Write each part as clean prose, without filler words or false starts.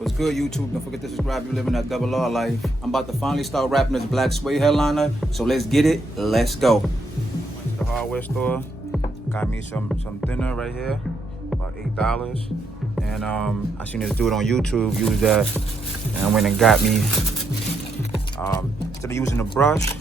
What's good, YouTube? Don't forget to subscribe. You're living that double R life. I'm about to finally start wrapping this black suede headliner. So let's get it. Let's go. Went to the hardware store. Got me some thinner right here, about $8. And I seen this dude on YouTube use that, and I went and got me. Instead of using a brush,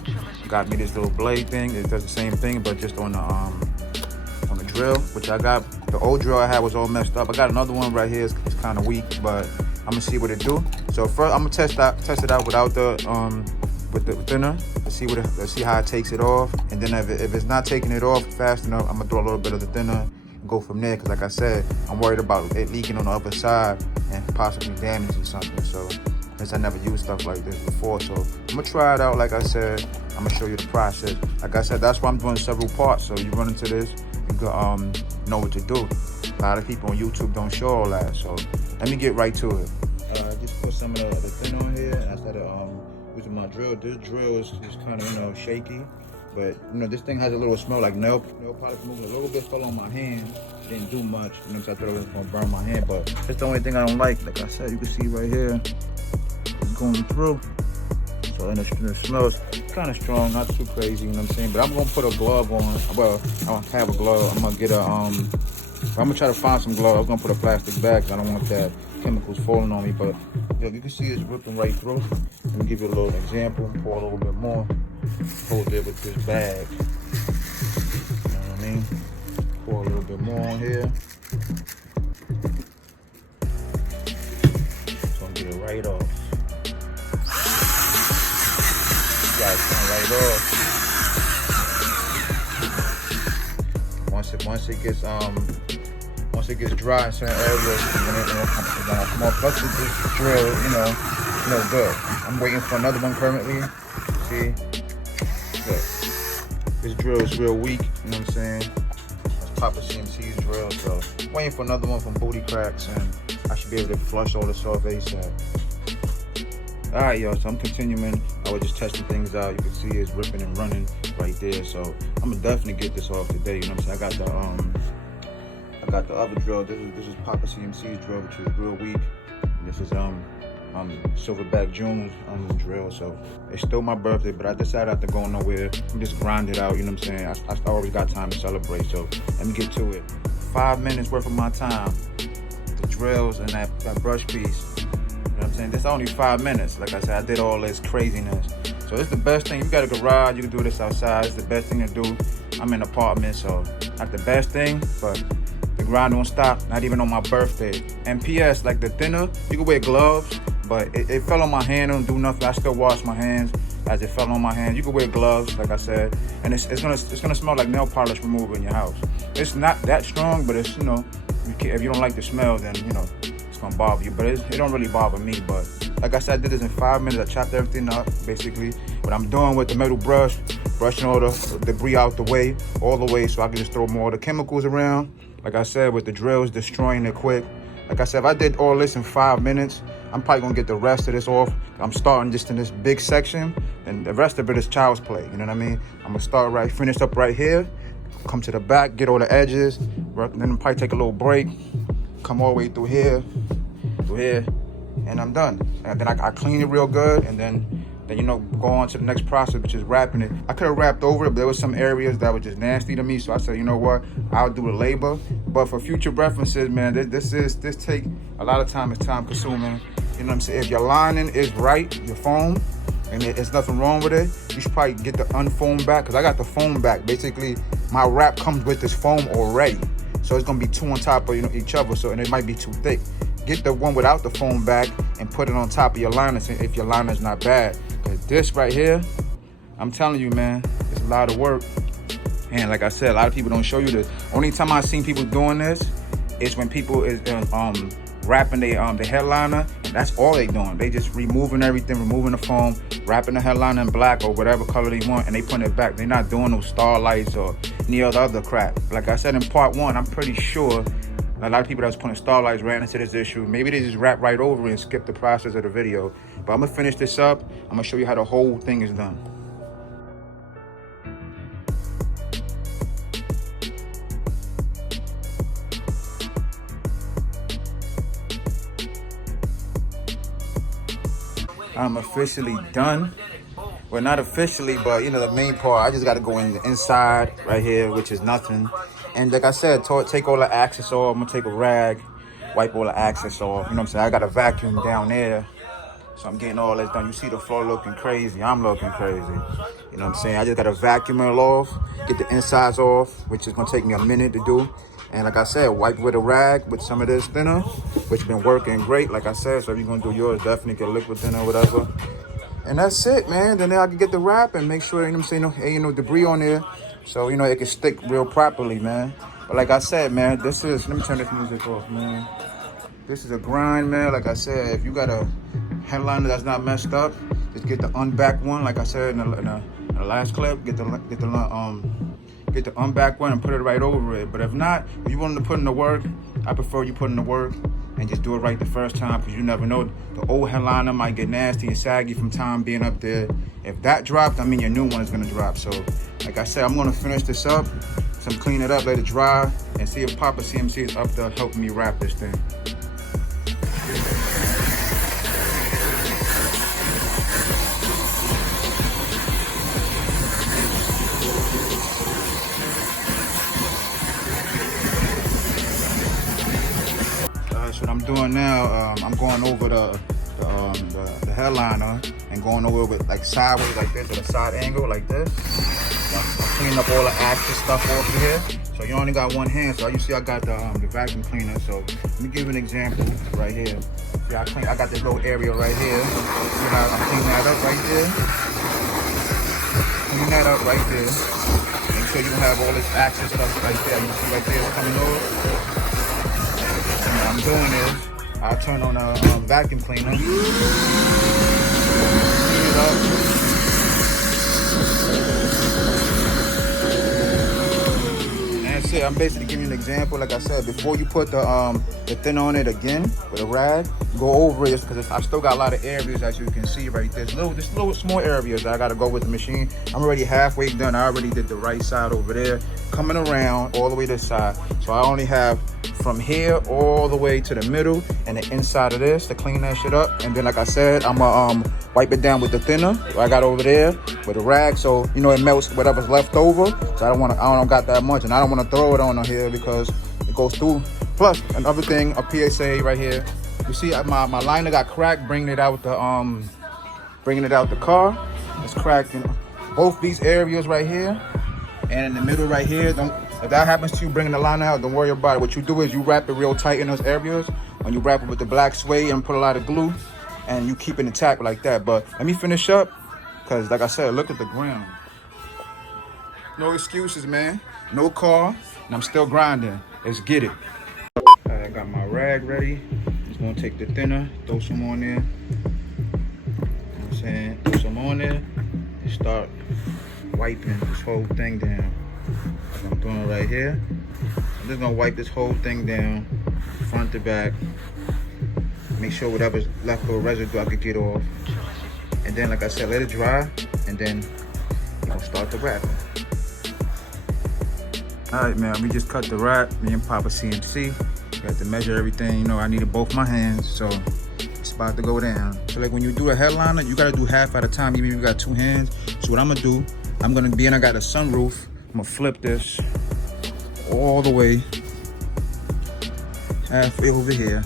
got me this little blade thing. It does the same thing, but just on the drill, which I got. The old drill I had was all messed up. I got another one right here. It's kind of weak, but I'm gonna see what it do. So first, I'm gonna test it out without the with the thinner. Let's see how it takes it off. And then if it's not taking it off fast enough, I'm gonna throw a little bit of the thinner and go from there. Cause like I said, I'm worried about it leaking on the other side and possibly damaging something. So since I never used stuff like this before, so I'm gonna try it out. Like I said, I'm gonna show you the process. Like I said, that's why I'm doing several parts. So you run into this, you can know what to do. A lot of people on YouTube don't show all that. So let me get right to it. Just put some of the thin on here. And I started using my drill. This drill is just kind of, shaky. But, this thing has a little smell like nail polish moving. A little bit fell on my hand. Didn't do much, because I thought it was going to burn my hand. But that's the only thing I don't like. Like I said, you can see right here, it's going through. So, and it smells kind of strong, not too crazy, you know what I'm saying? But I'm going to put a glove on. Well, I don't have a glove. I'm going to get I'm gonna try to find some gloves. I'm gonna put a plastic bag. I don't want that chemicals falling on me. But you can see it's ripping right through. Let me give you a little example. Pour a little bit more. Hold it with this bag. You know what I mean? Pour a little bit more on here. So I'm gonna get it right off. You guys come right off. Once it gets dry in certain areas, when I come off, plus with this drill, good. I'm waiting for another one currently. See, look, this drill is real weak. You know what I'm saying? It's Papa CMC's drill, so I'm waiting for another one from Booty Cracks, and I should be able to flush all this off ASAP. All right, y'all, so I'm continuing. I was just testing things out. You can see it's ripping and running right there. So I'm gonna definitely get this off today. You know what I'm saying? I got the other drill. This is Papa CMC's drill, which is real weak. And this is Silverback June's drill. So it's still my birthday, but I decided not to go nowhere. I'm just grind it out. You know what I'm saying? I always got time to celebrate. So let me get to it. 5 minutes worth of my time. The drills and that brush piece. You know what I'm saying? This is only 5 minutes. Like I said, I did all this craziness. So it's the best thing. You got a garage, you can do this outside. It's the best thing to do. I'm in an apartment, so not the best thing, but the grind don't stop, not even on my birthday. And PS, like the thinner, you can wear gloves, but it fell on my hand, don't do nothing. I still wash my hands as it fell on my hand. You can wear gloves, like I said, and it's gonna smell like nail polish remover in your house. It's not that strong, but it's, if you don't like the smell, then, it's gonna bother you, but it don't really bother me. But like I said, I did this in 5 minutes. I chopped everything up, basically. What I'm doing with the metal brush, brushing all the debris out the way, all the way, so I can just throw more of the chemicals around. Like I said, with the drills, destroying it quick. Like I said, if I did all this in 5 minutes, I'm probably gonna get the rest of this off. I'm starting just in this big section, and the rest of it is child's play, you know what I mean? I'm gonna finish up right here, come to the back, get all the edges, then probably take a little break, come all the way through here, and I'm done. And then I clean it real good, and then go on to the next process, which is wrapping it. I could have wrapped over it, but there was some areas that were just nasty to me, so I said, you know what, I'll do the labor. But for future references, man, this take a lot of time. It's time consuming. You know what I'm saying? If your lining is right, your foam, and there's nothing wrong with it, you should probably get the unfoamed back, because I got the foam back. Basically, my wrap comes with this foam already, so it's gonna be two on top of each other, and it might be too thick. Get the one without the foam back and put it on top of your liner if your liner's not bad. Because this right here, I'm telling you, man, it's a lot of work. And like I said, a lot of people don't show you this. Only time I've seen people doing this is when people is wrapping the headliner. And that's all they doing. They just removing everything, removing the foam, wrapping the headliner in black or whatever color they want, and they putting it back. They're not doing no starlights or any other crap. Like I said in part 1, I'm pretty sure a lot of people that was putting starlights ran into this issue. Maybe they just wrap right over it and skip the process of the video. But I'm gonna finish this up. I'm gonna show you how the whole thing is done. I'm officially done. Well, not officially, but you know, the main part, I just got to go in the inside right here, which is nothing. And like I said, take all the access off. I'm gonna take a rag, wipe all the access off. You know what I'm saying? I got a vacuum down there, so I'm getting all this done. You see the floor looking crazy. I'm looking crazy. You know what I'm saying? I just got to vacuum it off, get the insides off, which is gonna take me a minute to do. And like I said, wipe with a rag with some of this thinner, which been working great. Like I said, so if you're gonna do yours, definitely get liquid thinner or whatever. And that's it, man. Then I can get the wrap and make sure, you know what I'm saying, ain't no debris on there. So, you know, it can stick real properly, man. But like I said, man, this is, let me turn this music off, man. This is a grind, man. Like I said, if you got a headliner that's not messed up, just get the unback one. Like I said in the last clip, get the unback one and put it right over it. But if not, if you want to put in the work, I prefer you put in the work and just do it right the first time, because you never know. The old headliner might get nasty and saggy from time being up there. If that dropped, I mean your new one is gonna drop. So, like I said, I'm gonna finish this up, some clean it up, let it dry, and see if Papa CMC is up there helping me wrap this thing. So what I'm doing now, I'm going over the headliner and going over it like sideways like this, at a side angle like this. I'm cleaning up all the access stuff off of here. So you only got one hand, so you see I got the vacuum cleaner. So let me give you an example right here. See, I got this little area right here. See how I'm cleaning that up right there? Clean that up right there. Make sure you don't have all this access stuff right there. You see right there it's coming over? What I'm doing is, I'll turn on a vacuum cleaner, clean it up. That's it. I'm basically giving you an example. Like I said, before you put the thinner on it again with a rag, go over it, because I still got a lot of areas, as you can see right there. There's little small areas that I gotta go with the machine. I'm already halfway done. I already did the right side over there, coming around all the way to this side. So I only have from here all the way to the middle and the inside of this to clean that shit up. And then, like I said, I'm gonna wipe it down with the thinner I got over there with a rag, so you know it melts whatever's left over. So I don't got that much, and I don't want to throw it on here because it goes through. Plus another thing, a PSA right here. You see my liner got cracked bringing it out the car. It's cracked in both these areas right here and in the middle right here. If that happens to you bringing the liner out, don't worry about it. What you do is you wrap it real tight in those areas. When you wrap it with the black suede and put a lot of glue, and you keep it intact like that. But let me finish up, because like I said, look at the ground. No excuses, man. No car, and I'm still grinding. Let's get it. I got my rag ready. Just gonna take the thinner, throw some on there. You know what I'm saying? Throw some on there and start wiping this whole thing down. Like I'm doing right here. I'm just gonna wipe this whole thing down, front to back. Make sure whatever's left over residue I could get off. And then, like I said, let it dry, and then you're gonna start the wrapping. All right, man, we just cut the wrap, me and Papa CMC. Got to measure everything, you know, I needed both my hands, so it's about to go down. So like when you do a headliner, you gotta do half at a time, even if you got two hands. So what I'm gonna do, I got a sunroof, I'm gonna flip this all the way halfway over here.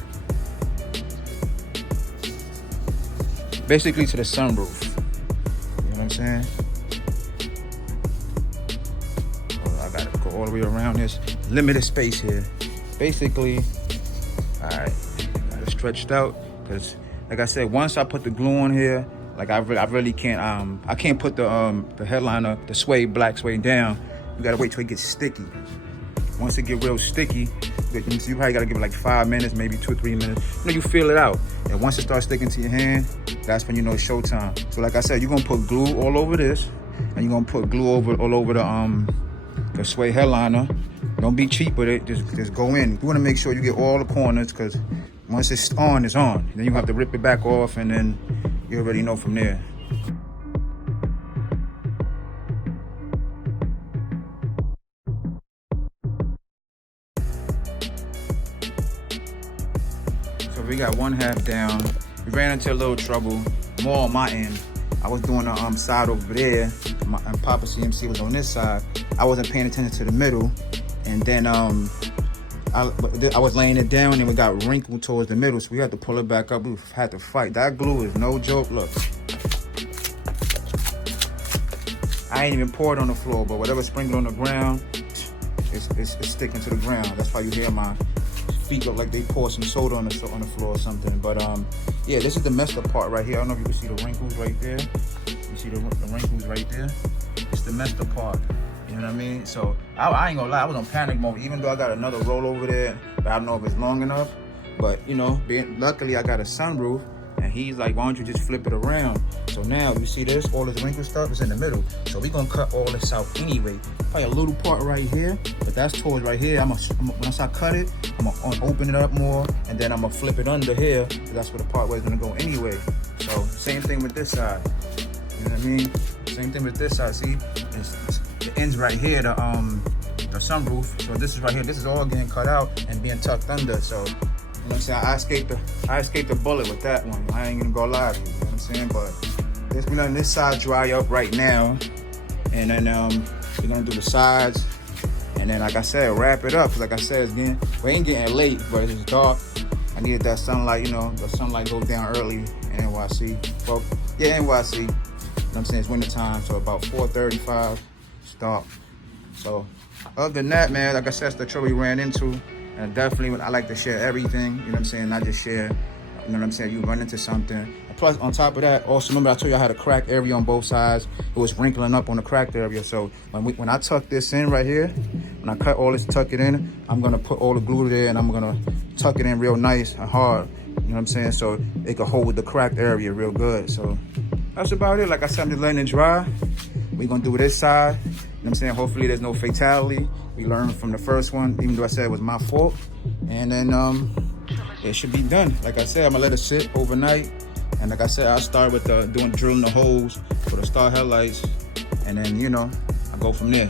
Basically to the sunroof. You know what I'm saying? I gotta go all the way around this limited space here. Basically, all right, got it stretched out, because like I said, once I put the glue on here, like I really can't, I can't put the headliner, the suede, black suede down. You gotta wait till it gets sticky. Once it get real sticky, you probably gotta give it like 5 minutes, maybe 2 or 3 minutes. You know, you feel it out. And once it starts sticking to your hand, that's when you know it's showtime. So like I said, you're gonna put glue all over this, and you're gonna put glue all over the suede headliner. Don't be cheap with it, just go in. You wanna make sure you get all the corners, because once it's on, it's on. Then you have to rip it back off, and then you already know from there. So we got one half down, we ran into a little trouble, more on my end. I was doing the side over there, and Papa CMC was on this side. I wasn't paying attention to the middle, and then I was laying it down and we got wrinkled towards the middle, so we had to pull it back up. We had to fight. That glue is no joke. Look, I ain't even poured on the floor, but whatever sprinkled on the ground, it's sticking to the ground. That's why you hear my feet look like they poured some soda on the floor or something. But yeah, this is the messed up part right here. I don't know if you can see the wrinkles right there. You see the wrinkles right there? It's the messed up part. You know what I mean? So I ain't gonna lie, I was on panic mode, even though I got another roll over there, but I don't know if it's long enough. But you know, luckily I got a sunroof, and he's like, why don't you just flip it around? So now you see this, all this wrinkle stuff is in the middle. So we're gonna cut all this out anyway. Probably a little part right here, but that's towards right here. Once I cut it, I'm gonna open it up more, and then I'm gonna flip it under here, because that's where the part where it's gonna go anyway. So same thing with this side. You know what I mean? Same thing with this side. See, the ends right here, the sunroof. So this is right here. This is all getting cut out and being tucked under. So you know what I'm saying? I escaped the bullet with that one. I ain't gonna go lie to you. You know what I'm saying? But we're letting this side dry up right now, and then we're gonna do the sides, and then like I said, wrap it up. Cause like I said, we ain't getting late, but it's dark. I needed that sunlight. You know, the sunlight goes down early in NYC. Well, yeah, NYC. You know what I'm saying? It's winter time, so about 4:35 start. So other than that, man, like I said, that's the trouble we ran into. And definitely, I like to share everything, you know what I'm saying? Not just share, you know what I'm saying? You run into something. And plus, on top of that, also remember I told you I had a cracked area on both sides. It was wrinkling up on the cracked area. So when I tuck this in right here, when I cut all this, tuck it in, I'm gonna put all the glue there, and I'm gonna tuck it in real nice and hard. You know what I'm saying? So it can hold the cracked area real good. So that's about it. Like I said, I'm just letting it dry. We're gonna do this side. You know what I'm saying? Hopefully there's no fatality. We learned from the first one, even though I said it was my fault. And then it should be done. Like I said, I'm gonna let it sit overnight. And like I said, I'll start with drilling the holes for the star headlights. And then, you know, I go from there.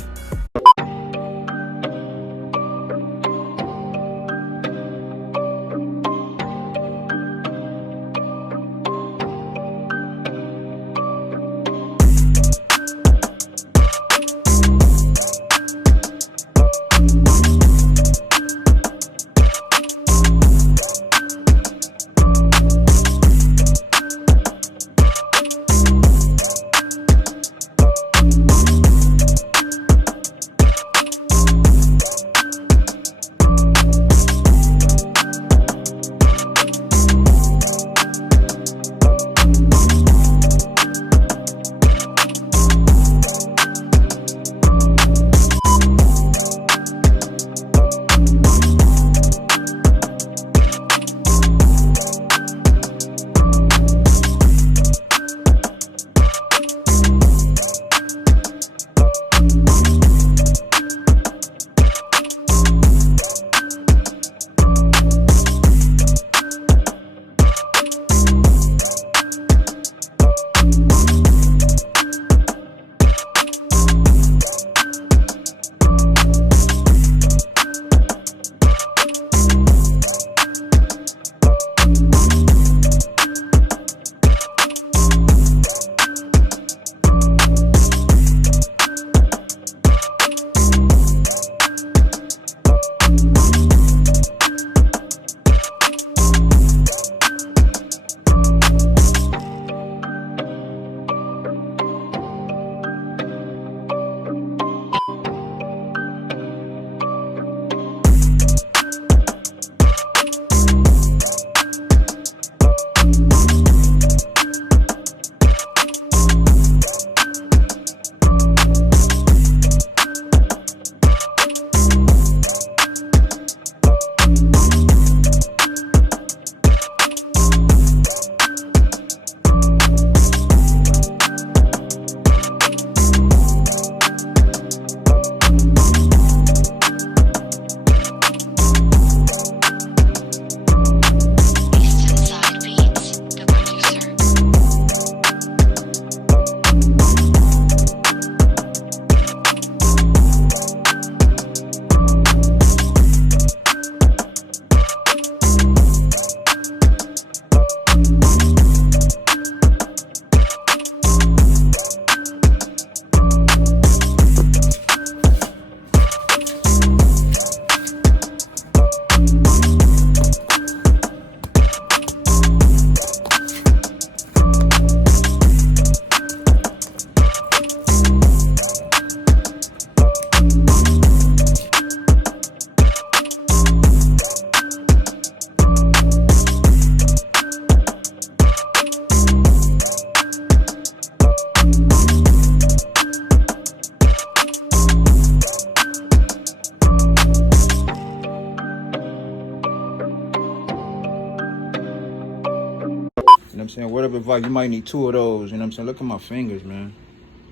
what I'm saying? Word of advice, you might need 2 of those, you know what I'm saying? Look at my fingers, man.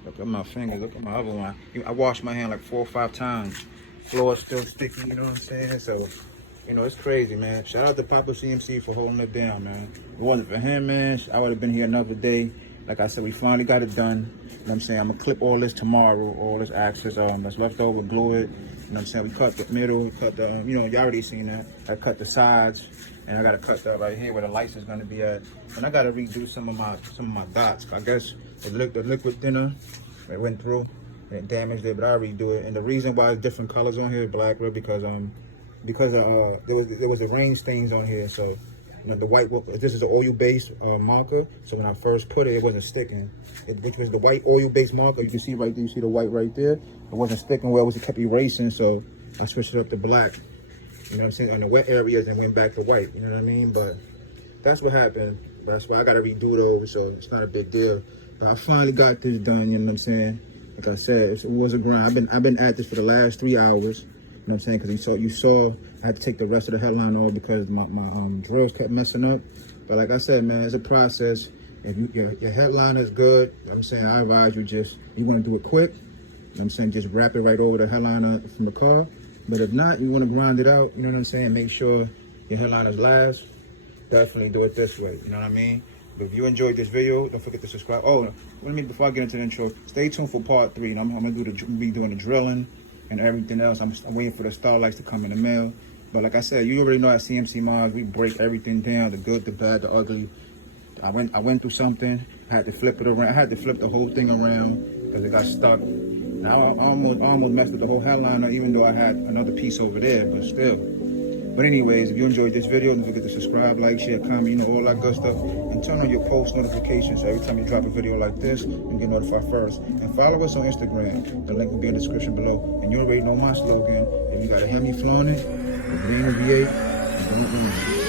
Look at my fingers, look at my other one. I washed my hand like 4 or 5 times. Floor still sticky, you know what I'm saying? So, you know, it's crazy, man. Shout out to Papa CMC for holding it down, man. If it wasn't for him, man, I would have been here another day. Like I said, we finally got it done. You know what I'm saying? I'm gonna clip all this tomorrow, all this access that's left over, glue it. You know what I'm saying? We cut the middle, we cut the, you know, you already seen that. I cut the sides, and I gotta cut that right here where the lights is gonna be at. And I gotta redo some of my dots. I guess the liquid thinner, it went through, and it damaged it, but I redo it. And the reason why it's different colors on here is black, because there was the rain stains on here, so. You know, the white, this is an oil-based marker, so when I first put it, it wasn't sticking. Which was the white oil-based marker. You can see right there, you see the white right there? It wasn't sticking well, it kept erasing, so I switched it up to black. You know what I'm saying? On the wet areas and went back to white, you know what I mean? But that's what happened. That's why I gotta redo those, so it's not a big deal. But I finally got this done, you know what I'm saying? Like I said, it was a grind. I've been at this for the last 3 hours. You know what I'm saying? Because you saw I had to take the rest of the headline off because my drills kept messing up. But like I said, man, it's a process. If your headline is good, you know what I'm saying, I advise you want to do it quick. You know what I'm saying? Just wrap it right over the headliner from the car. But if not, you want to grind it out, you know what I'm saying? Make sure your headliners last. Definitely do it this way, you know what I mean? But if you enjoyed this video, don't forget to subscribe. Oh, before I get into the intro, stay tuned for part 3. I'm gonna be doing the drilling and everything else. I'm waiting for the Starlights to come in the mail. But like I said, you already know at CMC Mods, we break everything down, the good, the bad, the ugly. I went through something, I had to flip it around. I had to flip the whole thing around because it got stuck. Now I almost messed with the whole headliner, even though I had another piece over there, but still. But anyways, if you enjoyed this video, don't forget to subscribe, like, share, comment, you know, all that good stuff. And turn on your post notifications so every time you drop a video like this, you get notified first. And follow us on Instagram. The link will be in the description below. And you already know my slogan. If you got a Hemi flaunt it, a green V8, don't lose.